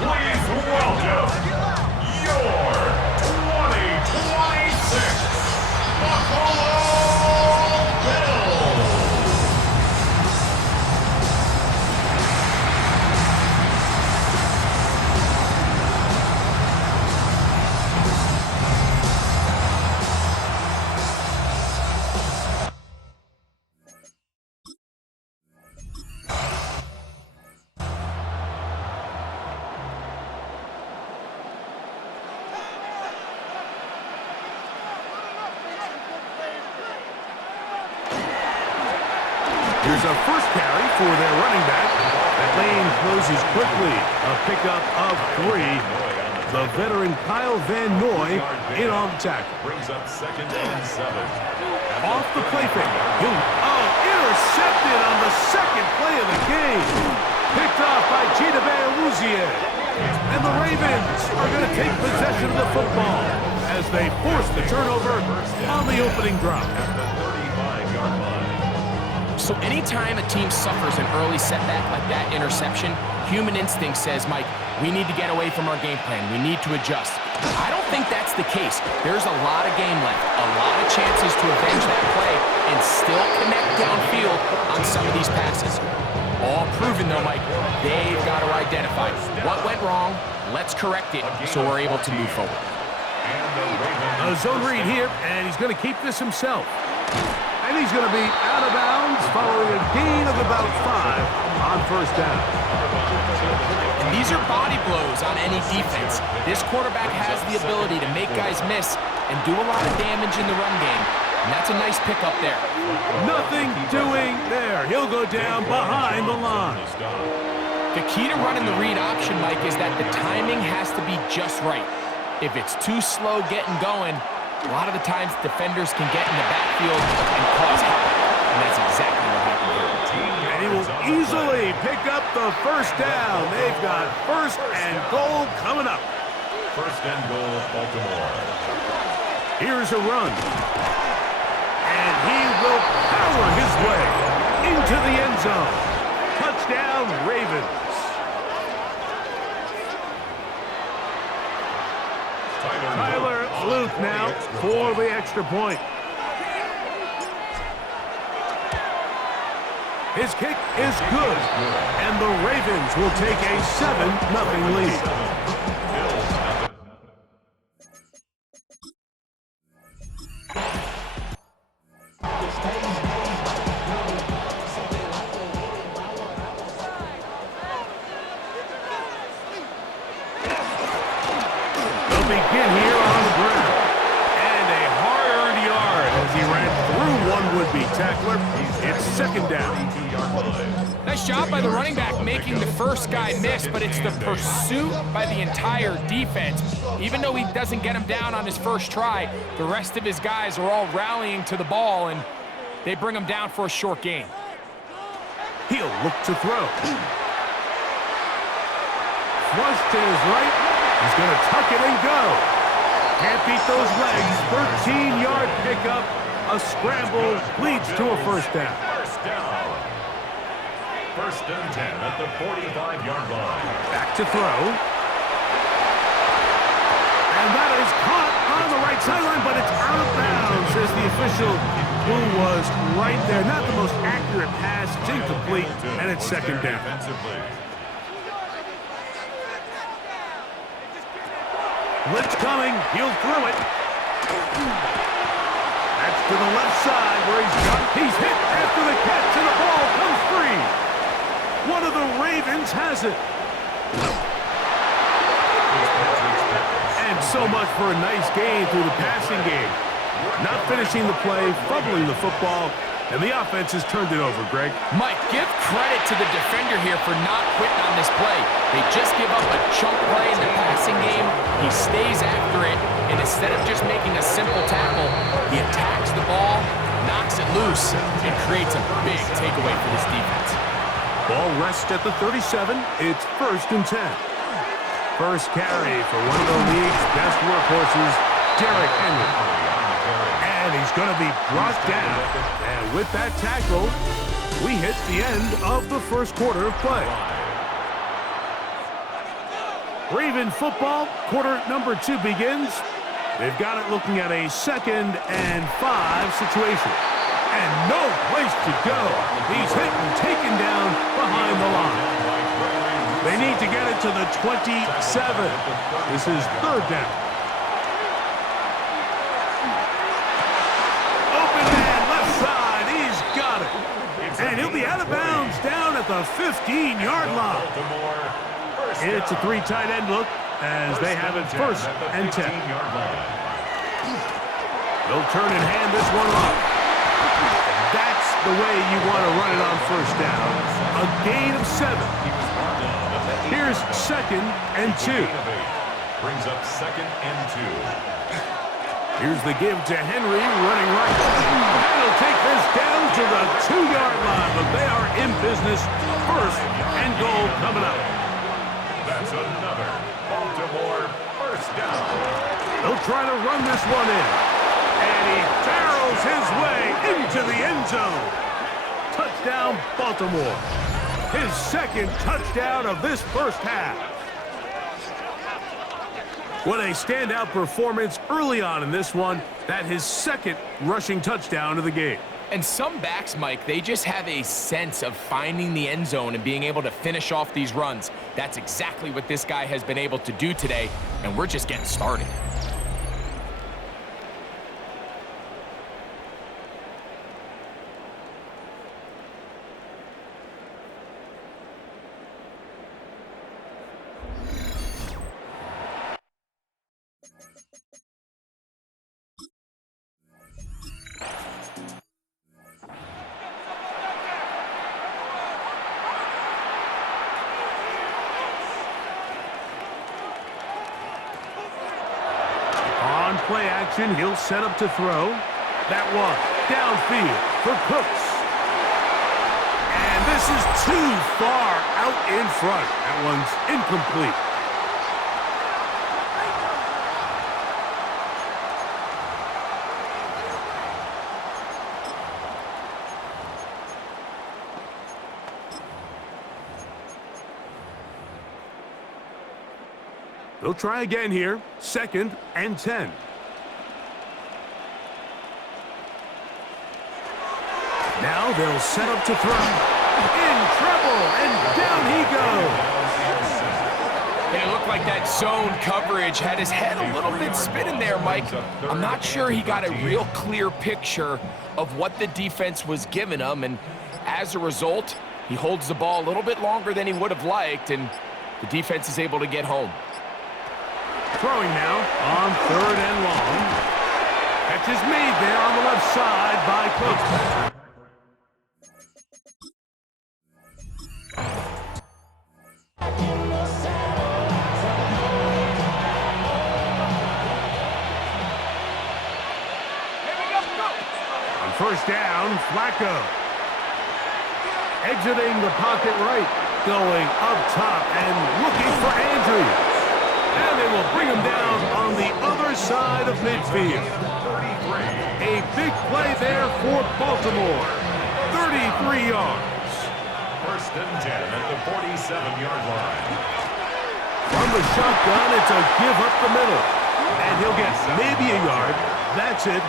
Please welcome your 2026 Buffalo Bills. Here's a first carry for their running back. That lane closes quickly. A pickup of 3. The veteran Kyle Van Noy in on the tackle. Brings up 2nd and 7. Off the play fake. Intercepted on the second play of the game. Picked off by Gita Bealuzier. And the Ravens are going to take possession of the football as they force the turnover on the opening drive. So anytime a team suffers an early setback like that interception, human instinct says, Mike, we need to get away from our game plan. We need to adjust. I don't think that's the case. There's a lot of game left, a lot of chances to avenge that play and still connect downfield on some of these passes. All proven, though, Mike, they've got to identify what went wrong, let's correct it so we're able to move forward. A zone read here, and he's going to keep this himself. And he's going to be out of bounds following a gain of about 5 on first down. And these are body blows on any defense. This quarterback has the ability to make guys miss and do a lot of damage in the run game. And that's a nice pickup there. Nothing doing there. He'll go down behind the line. The key to running the read option, Mike, is that the timing has to be just right. If it's too slow getting going, a lot of the times defenders can get in the backfield and cause havoc. And that's exactly what happened here. And he will easily pick up the first down. They've got 1st and goal coming up. 1st and goal, Baltimore. Here's a run. And he will power his way into the end zone. Touchdown, Ravens. Tyler Luke now for the extra point. His kick is good, and the Ravens will take a 7-0 lead. Begin here on the ground. And a hard-earned yard as he ran through one would-be tackler. It's 2nd down. Nice job by the running back making the first guy miss, but it's the pursuit by the entire defense. Even though he doesn't get him down on his first try, the rest of his guys are all rallying to the ball, and they bring him down for a short gain. He'll look to throw. Flush to his right. He's going to tuck it and go. Can't beat those legs. 13-yard pickup. A scramble leads to a first down. First down. 1st and 10 at the 45-yard line. Back to throw. And that is caught on the right sideline, but it's out of bounds, says the official, who was right there. Not the most accurate pass. It's incomplete, and it's 2nd down. Blitz coming. He'll throw it. That's to the left side where he's hit after the catch, and the ball comes free. One of the Ravens has it. And so much for a nice gain through the passing game. Not finishing the play, fumbling the football, and the offense has turned it over, Greg. Mike, give credit to the defender here for not quitting on this play. They just give up a chunk play in the passing game. He stays after it, and instead of just making a simple tackle, he attacks the ball, knocks it loose, and creates a big takeaway for this defense. Ball rests at the 37. It's 1st and 10. First carry for one of the league's best workhorses, Derrick Henry. And he's going to be brought down. And with that tackle, we hit the end of the first quarter of play. Raven football, quarter number 2 begins. They've got it looking at a 2nd and 5 situation. And no place to go. He's hit and taken down behind the line. They need to get it to the 27. This is 3rd down. Open man, left side. He's got it. And he'll be out of bounds down at the 15-yard line. It's a 3 tight end look as they have it 1st and 10. They'll turn and hand this one off. That's the way you want to run it on 1st down. A gain of 7. Here's 2nd and 2. Brings up 2nd and 2. Here's the give to Henry running right. That'll take this down to the 2-yard line, but they are in business. 1st and goal coming up. That's another Baltimore 1st down. They'll try to run this one in. And he barrels his way into the end zone. Touchdown, Baltimore. His 2nd touchdown of this 1st half. What a standout performance early on in this one. That his 2nd rushing touchdown of the game. And some backs, Mike, they just have a sense of finding the end zone and being able to finish off these runs. That's exactly what this guy has been able to do today, and we're just getting started. Play action, he'll set up to throw. That one downfield for Cooks. And this is too far out in front. That one's incomplete. They'll try again here. 2nd and 10. Now they'll set up to throw. In trouble, and down he goes. And it looked like that zone coverage had his head a little bit spinning there, Mike. I'm not sure he got a real clear picture of what the defense was giving him, and as a result, he holds the ball a little bit longer than he would have liked, and the defense is able to get home. Throwing now on 3rd and long. Catch is made there on the left side by Cooks. On 1st down, Flacco. Exiting the pocket right. Going up top and looking for Andrews. And they will bring him down on the other side of midfield. A big play there for Baltimore. 33 yards. 1st and 10 at the 47-yard line. From the shotgun, it's a give up the middle. And he'll get maybe a yard. That's it.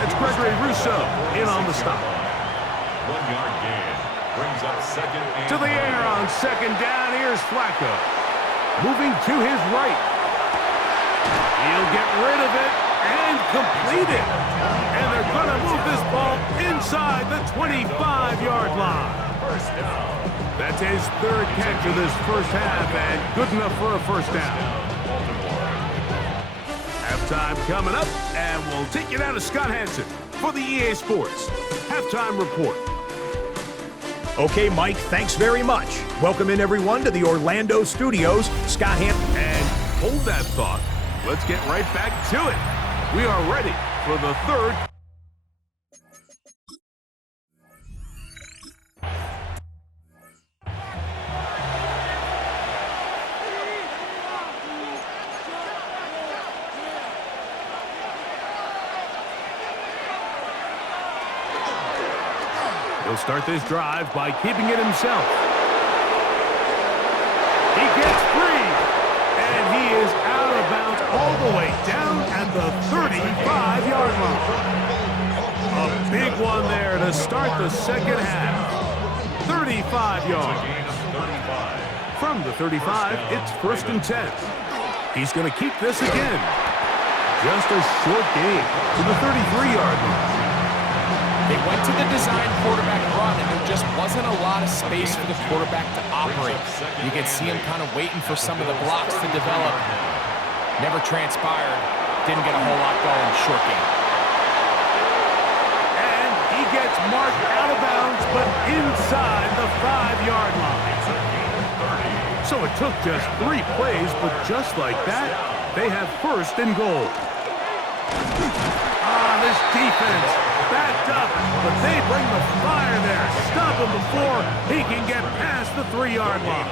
That's Gregory Rousseau in on the stop. 1-yard gain. Brings up 2nd and to the air on 2nd down. Here's Flacco. Moving to his right. He'll get rid of it and complete it. And they're going to move this ball inside the 25-yard line. 1st down. That's his 3rd catch of this 1st half, and good enough for a 1st down. Halftime coming up, and we'll take you down to Scott Hansen for the EA Sports Halftime Report. Okay, Mike, thanks very much. Welcome in, everyone, to the Orlando studios. Scott Hansen. And hold that thought. Let's get right back to it. We are ready for the 3rd. He'll start this drive by keeping it himself. He gets free, and start the second half. 35 yards. From the 35, it's 1st and 10. He's going to keep this again. Just a short gain to the 33-yard line. They went to the design quarterback run, and there just wasn't a lot of space for the quarterback to operate. You can see him kind of waiting for some of the blocks to develop. Never transpired. Didn't get a whole lot going. Short game. And he gets marked out of bounds, but inside the 5-yard line. So it took just 3 plays, but just like that, they have 1st and goal. This defense backed up, but they bring the fire there. Stop him before he can get past the 3-yard line.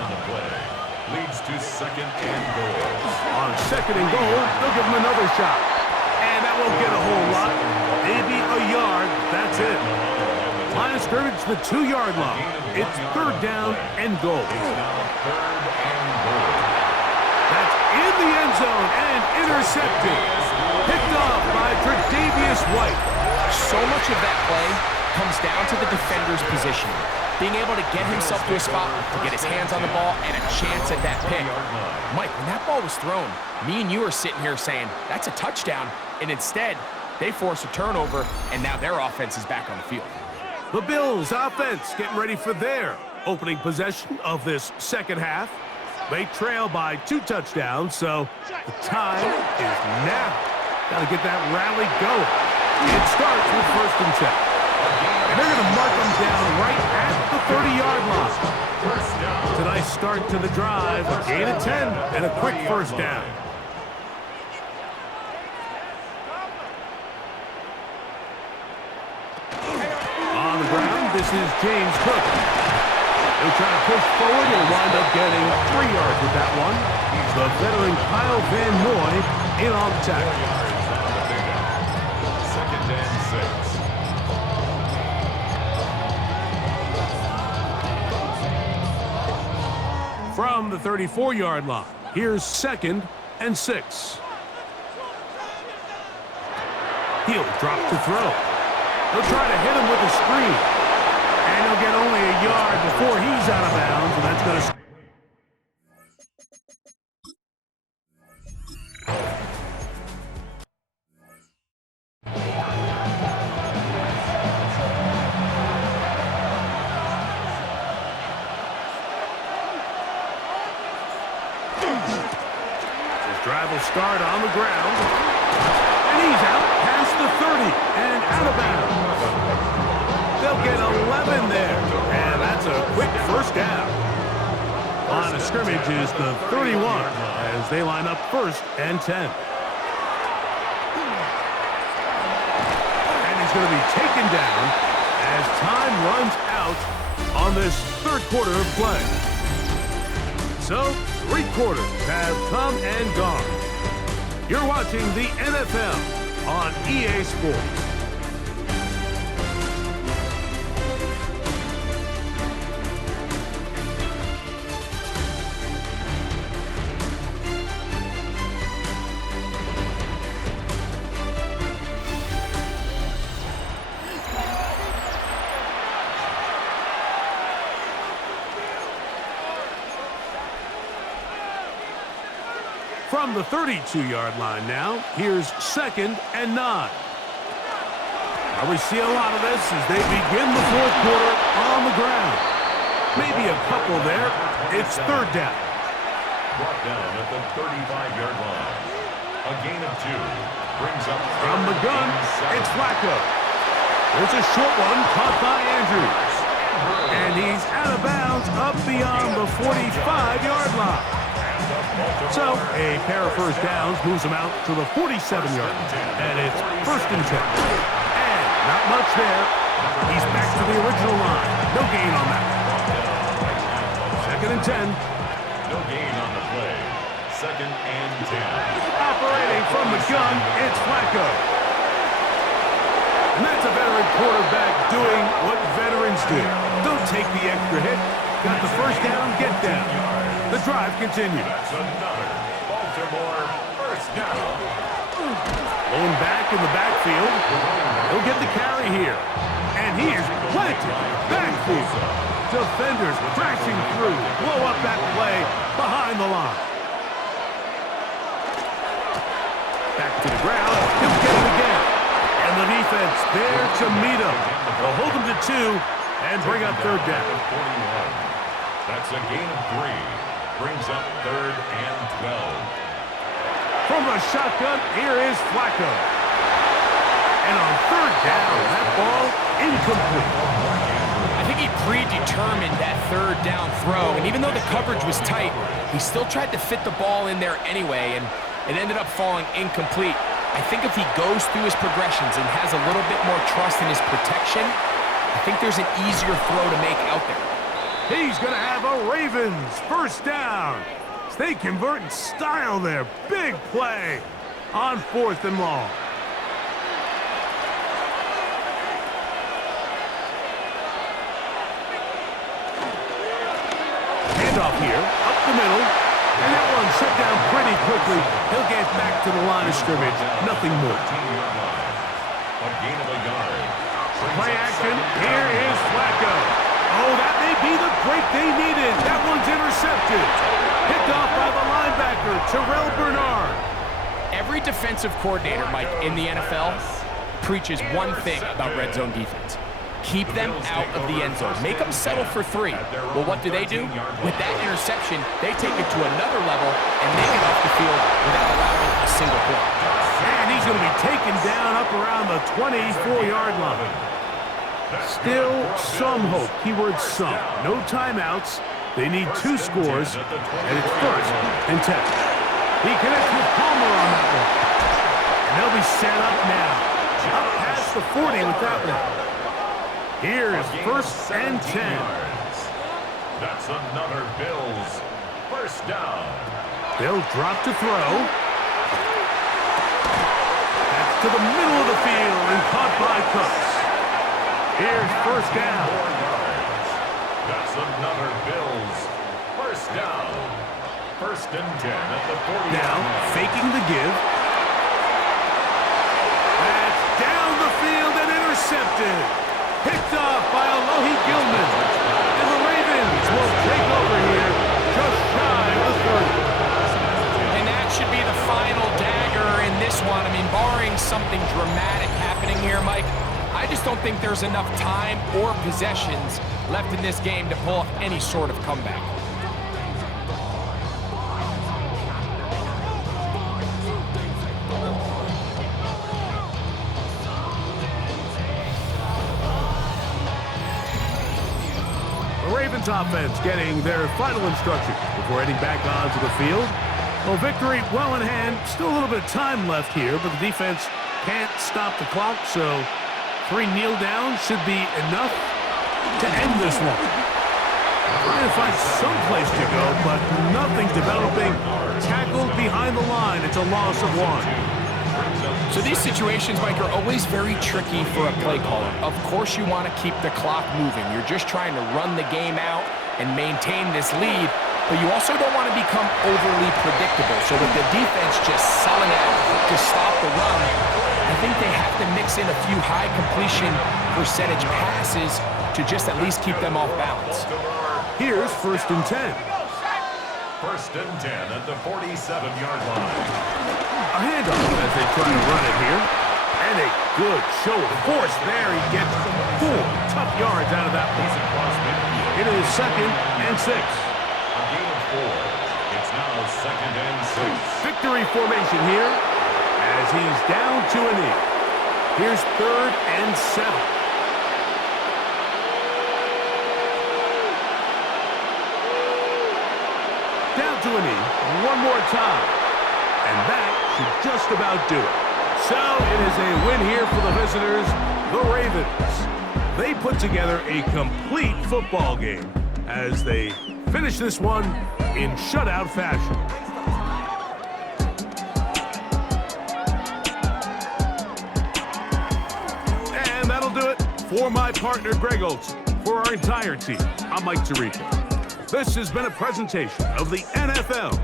Leads to 2nd and goal. On 2nd and goal, they'll give him another shot. And that won't get a whole lot. Maybe a yard, that's it. Line of scrimmage, the 2-yard line. It's 3rd down and goal. That's in the end zone and intercepted. Picked off by Tre'Davious White. So much of that play comes down to the defender's position. Being able to get himself to a spot, to get his hands on the ball, and a chance at that pick. Mike, when that ball was thrown, me and you are sitting here saying, that's a touchdown, and instead, they force a turnover, and now their offense is back on the field. The Bills' offense getting ready for their opening possession of this second half. They trail by 2 touchdowns, so the time is now. Got to get that rally going. It starts with 1st and 10. And they're going to mark them down right at the 30-yard line. It's a nice start to the drive. A gain of 10 and a quick 1st down. On the ground, this is James Cook. They try to push forward and wind up getting 3 yards with that one. The veteran Kyle Van Noy in on the tackle. 2nd and 6. From the 34-yard line, here's 2nd and 6. He'll drop to throw. They'll try to hit him with a screen. And he'll get only a yard before he's out of bounds, and that's going to... Drive will start on the ground. And he's out past the 30 and out of bounds. They'll get 11 there. And that's a quick 1st down. Line of scrimmage is the 31 as they line up 1st and 10. And he's going to be taken down as time runs out on this 3rd quarter of play. So, 3 quarters have come and gone. You're watching the NFL on EA Sports. From the 32-yard line now, here's 2nd and 9. Now we see a lot of this as they begin the 4th quarter on the ground. Maybe a couple there. It's 3rd down. Brought down at the 35-yard line. A gain of 2. Brings up from the gun, it's Flacco. There's a short one caught by Andrews. And he's out of bounds up beyond the 45-yard line. So, a pair of 1st downs moves him out to the 47-yard line. And it's 1st and 10. And not much there. He's back to the original line. No gain on that. 2nd and 10. No gain on the play. 2nd and 10. Operating from the gun, it's Flacco. And that's a veteran quarterback doing what veterans do. Don't take the extra hit. Got the 1st down, get down. The drive continues. That's another Baltimore 1st down. Lone back in the backfield. He'll get the carry here. And he is planted backfield. Defenders crashing through. Blow up that play behind the line. Back to the ground. He'll get it again. And the defense there to meet him. They'll hold him to 2 and bring up third down. That's a gain of 3. Brings up 3rd and 12. From the shotgun, here is Flacco. And on third down, that ball incomplete. I think he predetermined that third down throw, and even though the coverage was tight, he still tried to fit the ball in there anyway, and it ended up falling incomplete. I think if he goes through his progressions and has a little bit more trust in his protection, I think there's an easier throw to make out there. He's going to have a Ravens first down. They convert in style there. Big play on 4th and long. Handoff here, up the middle, and that one shut down pretty quickly. He'll get back to the line of scrimmage, nothing more. A gain of a yard. Play action, here is Flacco. Oh, that may be the break they needed. That one's intercepted. Picked off by the linebacker, Terrell Bernard. Every defensive coordinator, Mike, in the NFL preaches one thing about red zone defense. Keep them out of the end zone. Make them settle for 3. Well, what do? With that interception, they take it to another level and make it off the field without allowing a single point. And he's going to be taken down up around the 24-yard line. Still some hope. Keyword some. No timeouts. They need 2 scores, and it's 1st and 10. He connects with Palmer on that one. And they'll be set up now. Up past the 40 with that one. Here is 1st and 10. That's another Bills first down. They'll drop to throw. That's to the middle of the field and caught by Cooks. Here's 1st down. That's another Bills first down. 1st and 10 at the 40. Now, faking the give. That's down the field and intercepted. Picked off by Alohi Gilman. And the Ravens will take over here just shy of the 30. And that should be the final dagger in this one. I mean, barring something dramatic happening here, Mike, I just don't think there's enough time or possessions left in this game to pull off any sort of comeback. Ravens offense getting their final instructions before heading back onto the field. Well, victory well in hand. Still a little bit of time left here, but the defense can't stop the clock, so 3 kneel downs should be enough to end this one. Trying to find some place to go, but nothing's developing. Tackled behind the line. It's a loss of 1. So these situations, Mike, are always very tricky for a play caller. Of course you want to keep the clock moving. You're just trying to run the game out and maintain this lead, but you also don't want to become overly predictable. So with the defense just selling out to stop the run, I think they have to mix in a few high completion percentage passes to just at least keep them off balance. Here's 1st and 10. 1st and 10 at the 47-yard line. A handoff as they try to run it here. And a good show of force there. He gets 4 tough yards out of that one. It is 2nd and 6. A gain of 4. It's now 2nd and 6. Victory formation here as he's down to a knee. Here's 3rd and 7. Down to a knee. One more time. And that should just about do it. So it is a win here for the visitors, the Ravens. They put together a complete football game as they finish this one in shutout fashion. And that'll do it for my partner, Greg Olson. For our entire team, I'm Mike Tirico. This has been a presentation of the NFL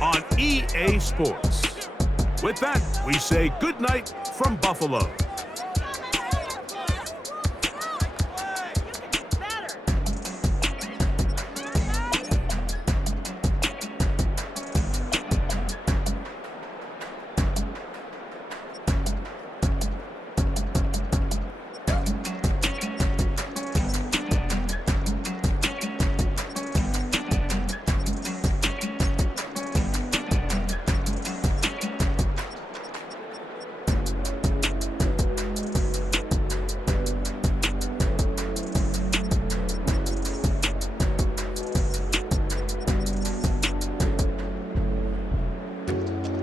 on EA Sports. With that, we say good night from Buffalo.